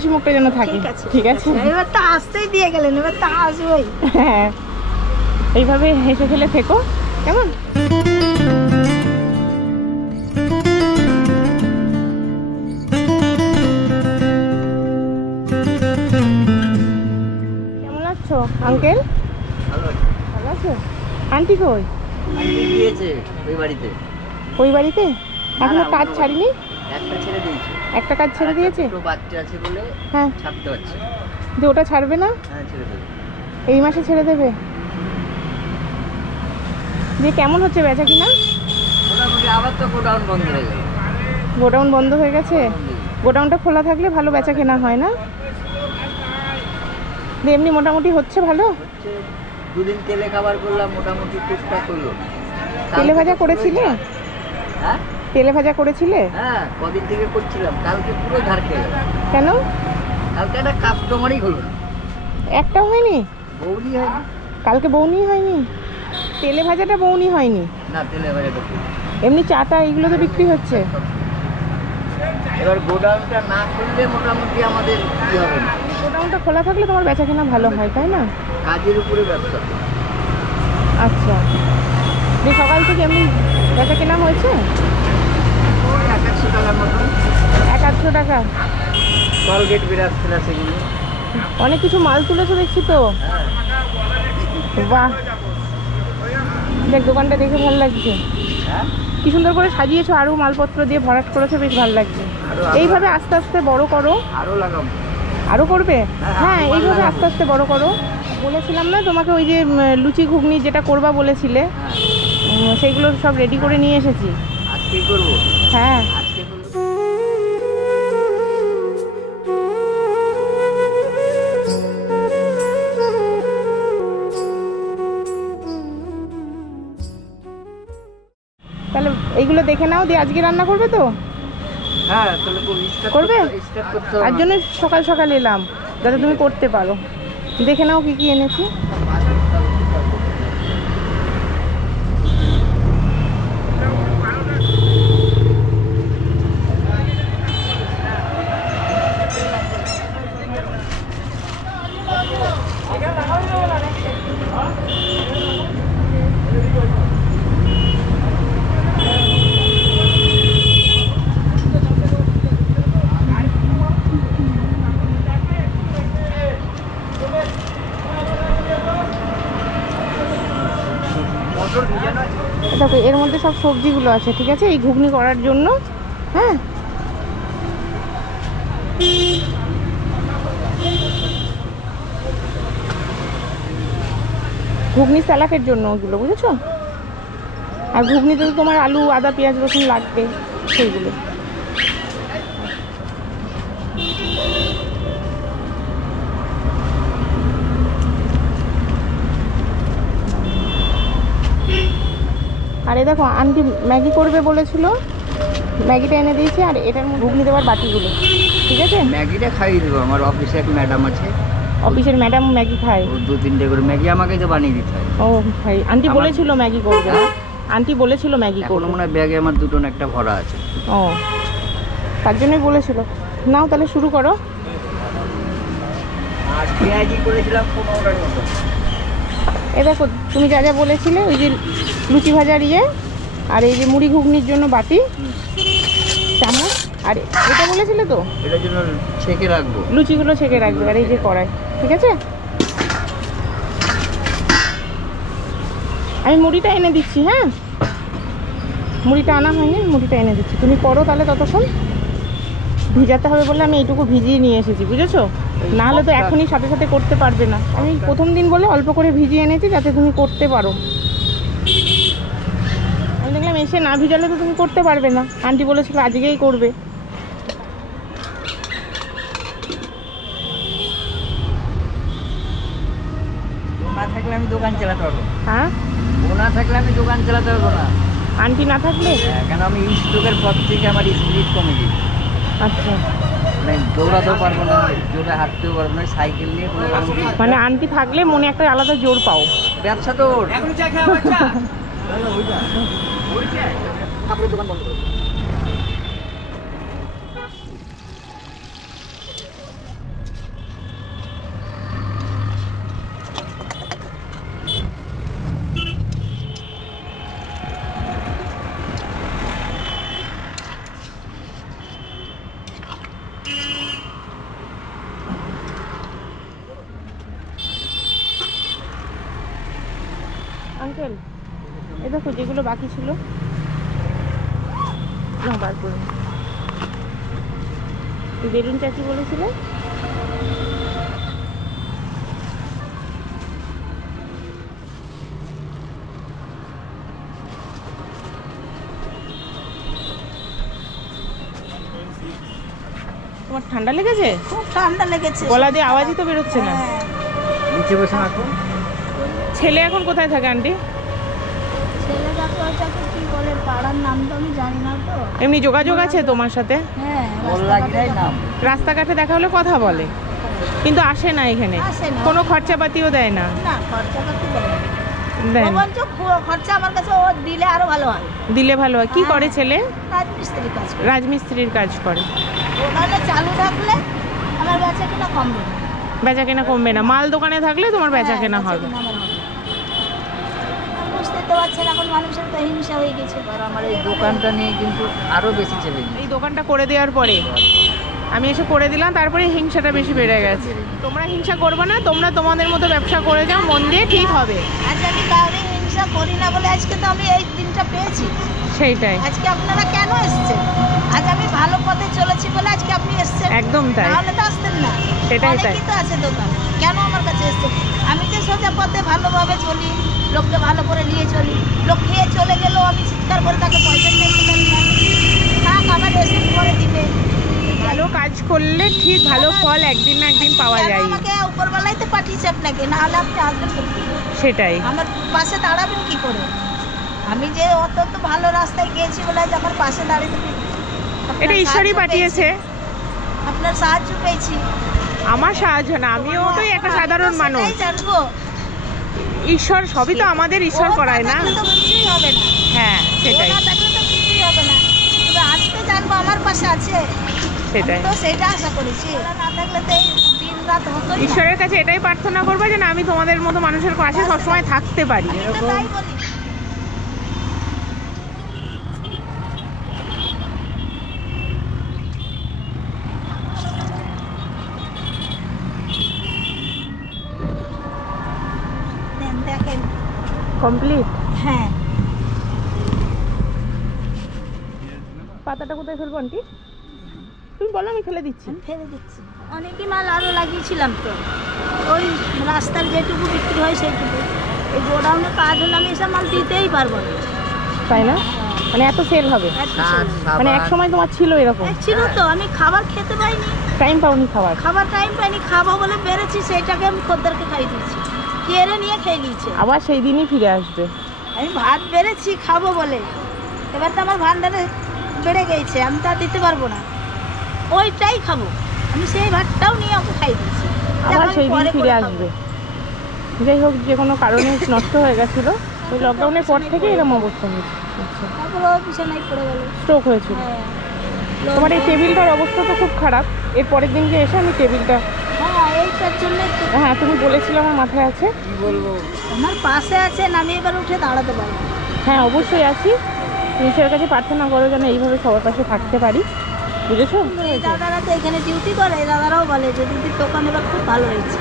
হাসি মুখটা যেন থাকে। ঠিক আছে, এবার তো আসতেই দিয়ে গেলেন, এবার তো আসবেই। হ্যাঁ, এইভাবে হেসে খেলে থেকো কেমন। কেমন আছো আঙ্কেল? ভালো আছো? আন্টি কই? ওই বাড়িতে। ওই বাড়িতে এখনো কাজ ছাড়িনি? একটা ছেড়ে দিয়েছে। একটা কাজ ছেড়ে দিয়েছে? ছোট বাচ্চা আছে বলে হ্যাঁ, ছাড়তে পারছে। যে ওটা ছাড়বে না? হ্যাঁ, ছেড়ে দেবে। এই মাসে ছেড়ে দেবে? যে কেমন হচ্ছে বেচা কিনা? মোটামুটি আবার তো গোডাউন বন্ধ হয়ে গেল। গোডাউন বন্ধ হয়ে গেছে? গোডাউনটা খোলা থাকলে ভালো বেচা কেনা হয় না? যে এমনি মোটামুটি হচ্ছে ভালো? হচ্ছে, দুদিন তেলে খাবার করলাম, মোটামুটি টুকটাক করলো। তেলে ভাজা করেছিলে? হ্যাঁ, তেলে ভাজা করেছিলে? হ্যাঁ, কদিন থেকে করছিলাম, কালকে পুরো ধার খেয়ে গেল। কেন? কালকে একটা কাস্টমারই হলো না। একটাও হয়নি? বৌনি হয়নি। কালকে বৌনি হয়নি? তেলে ভাজাটা বৌনি হয়নি? না, তেলে ভাজাটা করলো। এমনি চাটা এইগুলো তো বিক্রি হচ্ছে। এবার গোডাউনটা না খুললে মোটামুটি আমাদের কি হবে না। গোডাউনটা খোলা থাকলে তোমার বেচা কেনা ভালো হয়, তাই না? কাজের উপরে ব্যবসা। আচ্ছা, যে সকাল থেকে এমনি বেচা কেনা হয়েছে? ওই 100 টাকার মতন। 100 টাকা? কলগেট বিরাজ ছিল সেগুলো। অনেক কিছু মাল তুলেছো দেখছি তো। হ্যাঁ, বাহ, দেখ দোকানটা দেখে ভালো লাগছে। হ্যাঁ, কি সুন্দর করে সাজিয়েছো, আরো মালপত্র দিয়ে ভরাট করেছো, বেশ ভালো লাগছে। এইভাবে আস্তে আস্তে বড় করো। আরো লাগাবো। আরো করবে? হ্যাঁ, হ্যাঁ, আরো এইভাবে লাগাবো। আস্তে আস্তে বড় করো। বলেছিলাম না তোমাকে ওই যে লুচি ঘুগনি যেটা করবা বলেছিলে, হ্যাঁ, সেইগুলো সব রেডি করে নিয়ে এসেছি। আজকে করবো। হ্যাঁ, আজকে করবো। তাহলে এইগুলো দেখে নাও, দিয়ে আজকে রান্না করবে তো? হ্যাঁ, তাহলে করবে? স্টার্ট করতে হবে। তার জন্য সকাল সকাল এলাম, যাতে তুমি করতে পারো। দেখে নাও কি কি এনেছি। দেখো এর মধ্যে সব সবজিগুলো আছে, ঠিক আছে, এই ঘুগনি করার জন্য। হ্যাঁ, ঘুগনি স্যালাডের জন্য ওগুলো, বুঝেছো? আর ঘুগনিতে তো তোমার আলু, আদা, পেঁয়াজ, রসুন লাগবে, সেইগুলো। আর এই দেখো আন্টি ম্যাগি করবে বলেছিল, ম্যাগিটা এনে দিয়েছি। আর এটার মধ্যে ঘুগনি দেওয়ার বাটিগুলো, ঠিক আছে? ম্যাগিটা খাইয়ে দেবো, আমার অফিসে এক ম্যাডাম আছে। অফিসের ম্যাডাম ম্যাগি খায়? ও 2-3টে করে ম্যাগি আমাকে তো বানিয়ে দিতে হয়। ও ভাই, আন্টি বলেছিল ম্যাগি করবে। আন্টি বলেছিল ম্যাগি এখন করবে। মনে হয় ব্যাগে আমার দুটো না একটা ভরা আছে। ও, তার জন্যই বলেছিল। নাও তাহলে শুরু করো। আর পেঁয়াজি করেছিলাম 15টার মতো। এ দেখো তুমি যা যা বলেছিলে, ওই যে লুচি ভাজার ইয়ে, আর এই যে মুড়ি ঘুগনির জন্য বাটি, চামচ, আর এটা বলেছিলে তো এটার জন্য ছেঁকে রাখবো, লুচিগুলো ছেঁকে রাখবে। আর এই যে কড়াই, ঠিক আছে? আমি মুড়িটা এনে দিচ্ছি। হ্যাঁ, মুড়িটা আনা হয়নি, মুড়িটা এনে দিচ্ছি। তুমি করো তাহলে ততক্ষণ। ভিজাতে হবে বলে আমি এইটুকু ভিজিয়ে নিয়ে এসেছি, বুঝেছো? না হলে তো এখনই সাথে সাথে করতে পারবে না। আমি প্রথম দিন বলে অল্প করে ভিজিয়ে এনেছি, যাতে তুমি করতে পারো। আমি দেখলাম এসে না ভিজালে তো তুমি করতে পারবে না। আন্টি বলেছিল আজকেই করবে। না থাকলে আমি দোকান চালাতে পারবো। হ্যাঁ, ও না থাকলে আমি দোকান চালাতে পারবো না। আন্টি না থাকলে? কেন, আমি স্ট্রোকের পর থেকে আমার স্পিরিট কমে গেছে। আচ্ছা, মানে দৌড়াতেও পারবো না, জোরে হাঁটতেও পারবো না, সাইকেল নিয়ে কোনো কাজ নেই। মানে আন্টি থাকলে মনে একটা আলাদা জোর পাও। ব্যবসা তো কাপড়ের দোকান বন্ধ করবো। সেল এই দেখো যেগুলো বাকি ছিল বার করে বেলুন চাচি বলেছিলে তোমার ঠান্ডা লেগেছে? খুব ঠান্ডা লেগেছে, গলা দিয়ে আওয়াজই তো বেরোচ্ছে না। হ্যাঁ। নিচে বসে এখন ছেলে এখন কোথায় থাকে আন্টি? ছেলেটাকে ওইটাকে কি বলে, পাড়ার নাম তো আমি জানি না তো। এমনি যোগাযোগ আছে তোমার সাথে? হ্যাঁ, মোল্লাগিরাই নাম। রাস্তাঘাটে দেখা হলে কথা বলে, কিন্তু আসে না এখানে, আসে না। কোনো খরচাপাতিও দেয় না। না, খরচা করতে দেয় না। দেন বরঞ্চ খরচা আমার কাছে ও দিলে আরো ভালো হয়। দিলে ভালো হয়। কি করে ছেলে? রাজমিস্ত্রি কাজ করে। রাজমিস্ত্রির কাজ করে। ওখানে চালু থাকলে আমার বেচা কিনা কমবে না। বেচা কেনা কমবে না, মাল দোকানে থাকলে তোমার বেচা কেনা বেচা হবে। কিনা আমার হবে। বুঝতে তো পারছেন এখন মানুষের তো হিংসা হয়ে গেছে। আর আমার এই দোকানটা নিয়ে কিন্তু আরো বেশি চলে গেছে। এই দোকানটা করে দেওয়ার পরে আমি এসে করে দিলাম, তারপরে হিংসাটা বেশি বেড়ে গেছে। তোমরা হিংসা করবে না, তোমরা তোমাদের মতো ব্যবসা করে যাও, মন দিয়ে ঠিক হবে। আজ আমি কাউরে হিংসা করি না বলে আজকে তো আমি এই দিনটা পেয়েছি। সেইটাই, আজকে আপনারা কেন এসেছেন? আজ আমি ভালো পথে চলেছি বলে আজকে আপনি এসেছেন। একদম তাই। তাহলে তো আসতেন না। সেটাই তাই। অনেকই তো আছে দোকান, কেন আমার কাছে এসেছেন? আমি যে সোজা পথে ভালোভাবে চলি, লোককে ভালো করে নিয়ে চলি। লোক খেয়ে চলে গেলেও আমি চিৎকার করে তাকে পয়সা দিতে পারি না। থাক, আবার এসে পরে দিবে। ভালো কাজ করলে ঠিক ভালো ফল একদিন না একদিন পাওয়া কেন যায়। আমাকে উপরবেলায় তো পাঠিয়েছে আপনাকে, না হলে আপনি আসবেন কোথায়? সেটাই, আমার পাশে দাঁড়াবেন কি করে? আমি যে অত তো ভালো রাস্তায় গিয়েছি বলে আজ আমার পাশে দাঁড়িয়ে তুমি। এটা ঈশ্বরই পাঠিয়েছে। আপনার সাহায্য পেয়েছি। আমার সাহায্য না, আমিও তো একটা সাধারণ মানুষ। সেটাই জানবো। ঈশ্বর সবই তো আমাদের ঈশ্বর ও না করায় না। থাকলে তো কিছুই হবে না। হ্যাঁ সেটাই ও না থাকলে তো কিছুই হবে না। তবে আমি তো জানবো আমার পাশে আছে। সেটাই। আমি তো সেটা আশা করেছি। ওরা না থাকলে তো এই দিন রাত হতোই না। ঈশ্বরের কাছে এটাই প্রার্থনা করবো যে না, আমি তোমাদের মতো মানুষের পাশে সবসময় থাকতে পারি। আমি তো তাই বলি। দেখেন, কমপ্লিট। হ্যাঁ, পাতাটা কোথায় ফেলবো আন্টি? তুমি বলো, আমি ফেলে দিচ্ছি। আমি ফেলে দিচ্ছি। অনেকই মাল আরো লাগিয়েছিলাম তো, ওই রাস্তার যেটুকু বিক্রি হয় সেইটুকু। এই গোডাউনে কাজ হলে আমি এসব মাল দিতেই পারবো না। তাই না? মানে এত সেল হবে? এত সার, ছিল। মানে এক সাবান, সময় তোমার ছিল এরকম? ছিল তো, আমি খাবার খেতে পাইনি, টাইম পাওনি খাবার? খাবার টাইম পাইনি। খাবো বলে বেড়েছি, সেইটাকে আমি খদ্দেরকে খাই দিয়েছি, কেড়ে নিয়ে খেয়ে নিয়েছে। আবার সেই দিনই ফিরে আসবে। আমি ভাত বেড়েছি খাবো বলে, এবার তো আমার ভান্ডারে বেড়ে গেছে, আমি তো আর দিতে পারবো না। ওইটাই খাবো, আমি সেই ভাতটাও নিয়ে ওকে খাই দিয়েছি। আবার আমি সেই দিন পরে ফিরে করে আসবে। খাবো। যাই হোক, যে কোনো কারণে নষ্ট হয়ে গেছিল, ওই লকডাউনের পর থেকে এরকম অবস্থা হয়েছে। আচ্ছা, তারপরে ও বিছানায় পড়ে গেল। স্ট্রোক হয়েছিল। হ্যাঁ, তোমার এই টেবিলটার অবস্থা তো খুব খারাপ। এর পরের দিনকে এসে আমি টেবিলটা, হ্যাঁ, এইটার জন্য হ্যাঁ তুমি বলেছিলে আমার মাথায় আছে। কি বলবো, আমার পাশে আছেন, আমি এবার উঠে দাঁড়াতে পারবো। হ্যাঁ অবশ্যই আছি। তুমি ঈশ্বরের কাছে প্রার্থনা করো যেন এইভাবে সবার পাশে থাকতে পারি, বুঝেছো? এই দাদারা তো এখানে ডিউটি করে, এই দাদারাও বলে যে দিদির দোকান এবার খুব ভালো হয়েছে।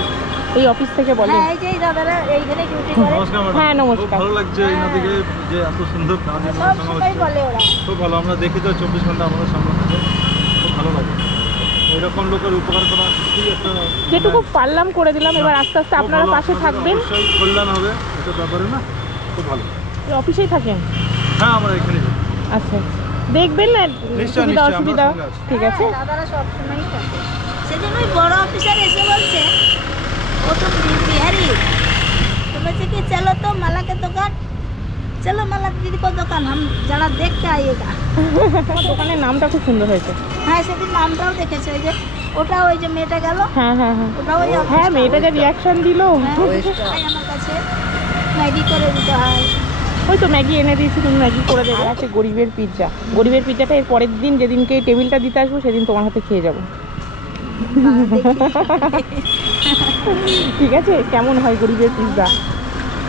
এই অফিস থেকে বলে। হ্যাঁ, এই যে এই দাদারা এইখানে ডিউটি করে, নমস্কার ম্যাডাম। হ্যাঁ, নমস্কার। খুব ভালো লাগছে এইদিকে যে এত সুন্দর কাজ সব আপনাদের সঙ্গে সময় হচ্ছে। বলে ওরা। খুব ভালো, আমরা দেখি তো 24 ঘন্টা আমাদের সামনে থাকে, খুব ভালো লাগে। এরকম লোকের উপকার করা সত্যি একটা যেটুকু পারলাম করে দিলাম। এবার আস্তে আস্তে খুব আপনারা ভালো, পাশে আপনাদের থাকবেন। অবশ্যই কল্যাণ হবে এটা ব্যাপারে না, খুব ভালো। এই অফিসেই থাকেন? হ্যাঁ, আমরা এখানে আচ্ছা, দেখবেন না নিশ্চয়ই, সুবিধা নিশ্চয়ই, অসুবিধা? আমরা সঙ্গে আছি। ঠিক আছে। হ্যাঁ, দাদারা সব সময়ই থাকে। সেদিন ওই বড় অফিসার এসে বলছে, ও তো বিহারি, তো বলছে কি চলো তো মালা के दुकान, चलो माला दीदी को दुकान हम जरा देख के आइएगा। তোমার দোকানের নামটা খুব সুন্দর হয়েছে। হ্যাঁ, সেদিন নামটাও দেখেছে, ওই যে ওটা, ওই যে মেয়েটা গেল, হ্যাঁ হ্যাঁ হ্যাঁ ওটা ওই হ্যাঁ, মেয়েটা যে রিয়াকশন দিল। আমার কাছে ম্যাগি করে দিতে হয়। ওই তো ম্যাগি এনে দিয়েছি, তুমি ম্যাগি করে দেবে। আছে গরিবের পিৎজা। গরিবের পিৎজাটা এর পরের দিন যেদিনকে এই টেবিলটা দিতে আসবো সেদিন তোমার হাতে খেয়ে যাবো, ঠিক আছে? কেমন হয় গরিবের পিৎজা?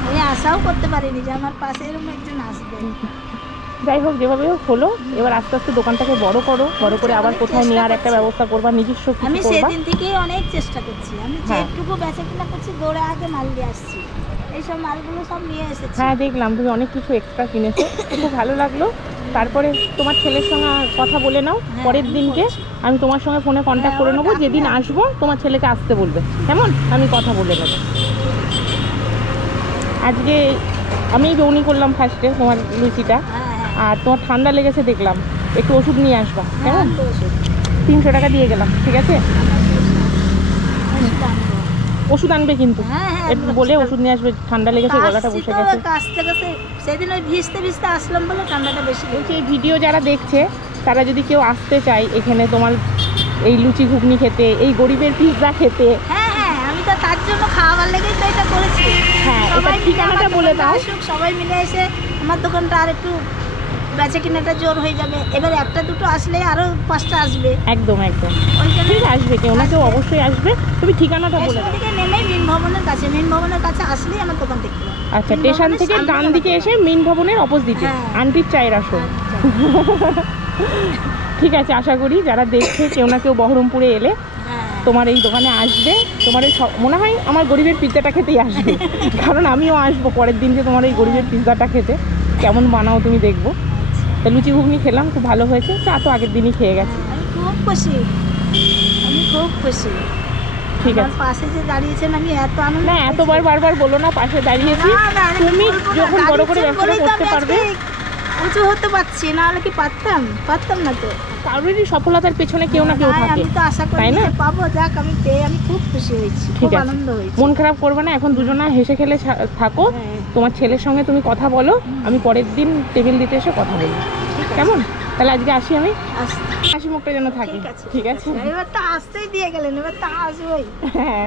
আমি আশাও করতে পারিনি যে আমার পাশে এরকম একজন আসবে। যাই হোক, যেভাবে হোক হলো। এবার আস্তে আস্তে দোকানটাকে বড় করো, বড় করে আবার কোথায় নেওয়ার একটা ব্যবস্থা করবা, নিজস্ব কিছু আমি করবা। সেদিন থেকেই অনেক চেষ্টা করছি। আমি হ্যাঁ। যেটুকু বেচা কিনা করছি, দৌড়ে আগে মাল দিয়ে আসছি। এইসব মালগুলো সব নিয়ে এসেছি। হ্যাঁ দেখলাম তুমি অনেক কিছু এক্সট্রা কিনেছো, খুব ভালো লাগলো। তারপরে তোমার ছেলের সঙ্গে কথা বলে নাও, হ্যাঁ, পরের আমি দিনকে বলছি। আমি তোমার সঙ্গে ফোনে কন্ট্যাক্ট করে হ্যাঁ, নেবো। ওরা যেদিন ডাকলে আসবো তোমার ছেলেকে আসতে বলবে, কেমন? আমি কথা বলে নেবো। আজকে আমি বৌনি করলাম ফার্স্টে তোমার লুচিটা, হ্যাঁ হ্যাঁ আর তোমার ঠান্ডা লেগেছে দেখলাম, একটু ওষুধ নিয়ে আসবা, হ্যাঁ, কেমন? আনবো ওষুধ। 300 টাকা দিয়ে গেলাম, ঠিক আছে? ওষুধ আনবো। ওষুধ আনবে কিন্তু, হ্যাঁ হ্যাঁ একটু বলে ওষুধ নিয়ে আসবে, ঠান্ডা লেগেছে, গলাটা আসছি বসে তো, গেছে। কাশতে কাশতে সেদিন ওই ভিজতে ভিজতে আসলাম বলে ঠান্ডাটা বেশি লেগেছে। বলছি এই ভিডিও যারা দেখছে তারা যদি কেউ আসতে চায় এখানে তোমার এই লুচি ঘুগনি খেতে, এই গরিবের পিৎজা খেতে, হ্যাঁ হ্যাঁ, আমি তো তার জন্য খাওয়াবার লেগেই তো এটা করেছি। হ্যাঁ, এটা সবাই মিলে ঠিকানাটা আমার বলে দোকানটা দাও। আসুক, সবাই মিলে এসে আমার দোকানটা আর একটু বেচে কিনাটা জোর হয়ে যাবে। এবার একটা দুটো আসলে আরো 5টা আসবে, একদম একদম ওই জন্য ঠিক আসবে, কেউ না কেউ অবশ্যই আসবে। তুমি ঠিকানাটা বলে দাও। থেকে নেমেই মিন ভবনের কাছে, মিন ভবনের কাছে আসলেই আমার দোকান দেখতে পাবে। আচ্ছা, মিন স্টেশন ভবনের থেকে সামনেই ডান আমার দিকে দোকান। এসে মিন ভবনের অপোজিটে হ্যাঁ। আন্টির চায়ের আসো। আচ্ছা। ঠিক আছে, আশা করি যারা দেখছে কেউ না কেউ বহরমপুরে এলে হ্যাঁ তোমার এই দোকানে আসবে, তোমার এই মনে হয় আমার গরিবের পিৎজাটা খেতেই আসবে। কারণ আমিও আসবো পরের দিনকে তোমার এই গরিবের পিৎজাটা খেতে, কেমন বানাও তুমি দেখবো। তা লুচি ঘুগনি খেলাম, খুব ভালো হয়েছে। চা তো আগের দিনই খেয়ে গেছি। আমি খুব খুশি, আমি খুব খুশি। ঠিক আমার আছে, পাশে যে দাঁড়িয়েছেন আমি এত আনন্দ না পেয়েছি। এতবার বারবার বলো না, পাশে দাঁড়িয়েছি। না, না, আমি তুমি বলবো না, যখন বড় করে দাঁড়িয়েছেন ব্যবসাটা বলেই তো করতে আমি পারবে, আজকে উঁচু হতে পারছি, না হলে কি পারতাম না তো। কারোরই সফলতার পেছনে কেউ না কেউ তাই থাকে, আমি তো আশা করি তাই না? যে পাবো, যাক আমি পেয়ে আমি খুব খুশি হয়েছি, ঠিক খুব আছে, আনন্দ হয়েছে। মন খারাপ করবে না, এখন দুজনা হেসে খেলে থাকো। হ্যাঁ। তোমার ছেলের সঙ্গে তুমি কথা বলো, আমি পরের দিন টেবিল দিতে এসে কথা বলবো, কেমন? তাহলে আজকে আসি আমি, হাসি মুখটা যেন থাকে, ঠিক আছে ঠিক আছে? এবার তো আসতেই দিয়ে গেলেন, এবার তো আসবোই। হ্যাঁ,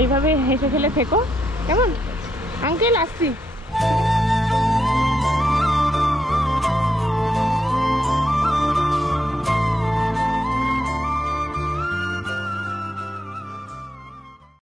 এইভাবে হেসে খেলে থেকো, কেমন? আঙ্কেল আসছি।